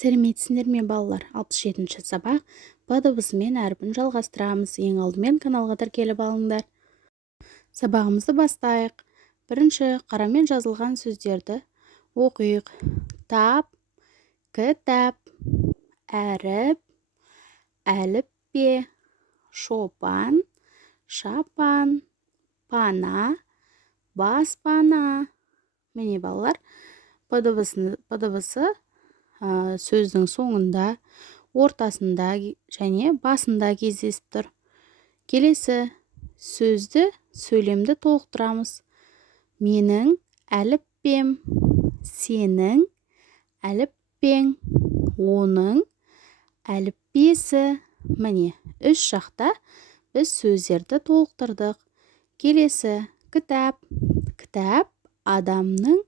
Сәлеметсіңдер ме балалар? 67-ші сабақ Б дыбысымен әрпін жалғастырамыз. Ең алдымен каналға тіркеліп алыңдар. Сабағымызды бастайық. Бірінші қарамен жазылған сөздерді оқиық. Тап, кітап, әріп, әліппе, шопан, шапан, пана, баспана. Міне балалар, П дыбысы сөздің соңында, ортасында және басында кездесіп тұр. Келесі сөзді, сөйлемді толықтырамыз. Менің әліппем, сенің әліппең, оның әліппесі. Міне, үш жақта біз сөздерді толықтырдық. Келесі кітап. Кітап адамның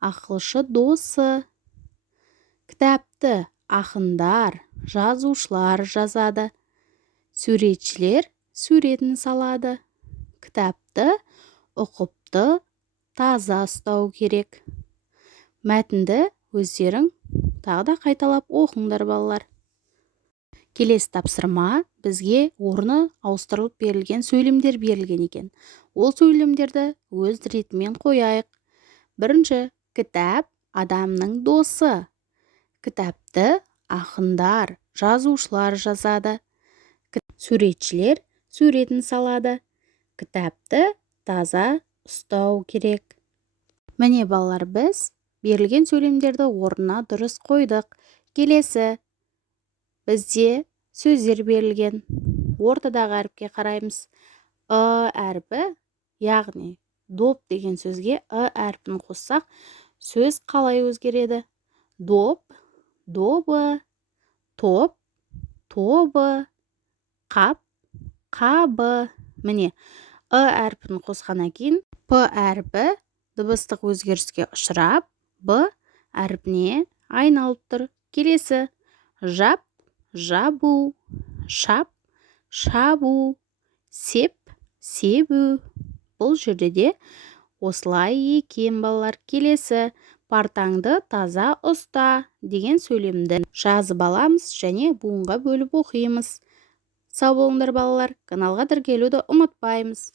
ақылшы досы. Кітапты ақындар, жазушылар жазады. Суретшілер суретін салады. Кітапты ұқыпты, таза ұстау керек. Мәтінді өздерің тағы да қайталап оқыңдар балалар. Келесі тапсырма бізге орны ауыстырылып берілген сөйлемдер берілген екен. Ол сөйлемдерді өз ретімен қояйық. Бірінші, кітап адамның досы. Кітапты ақындар, жазушылар жазады. Суретшілер суретін салады. Кітапты таза ұстау керек. Міне балалар, біз берілген сөйлемдерді орнына дұрыс қойдық. Келесі бізде сөздер берілген. Ортадағы әріпке қараймыз. Әрпі, яғни доп деген сөзге әрпін қоссақ, сөз қалай өзгереді? Доп, добы, топ, тобы, қап, қабы. Міне, әрпін қосқаннан кейін П әрпі дыбыстық өзгеріске ұшырап, Б әрпіне айналып тұр. Келесі жап, жабу, шап, шабу, сеп, себу. Бұл жерде де осылай екен балалар. Келесі партаңды таза ұста деген сөйлемді жазып аламыз және буынға бөліп оқимыз. Сау болыңдар балалар, каналға тіркелуді ұмытпаймыз.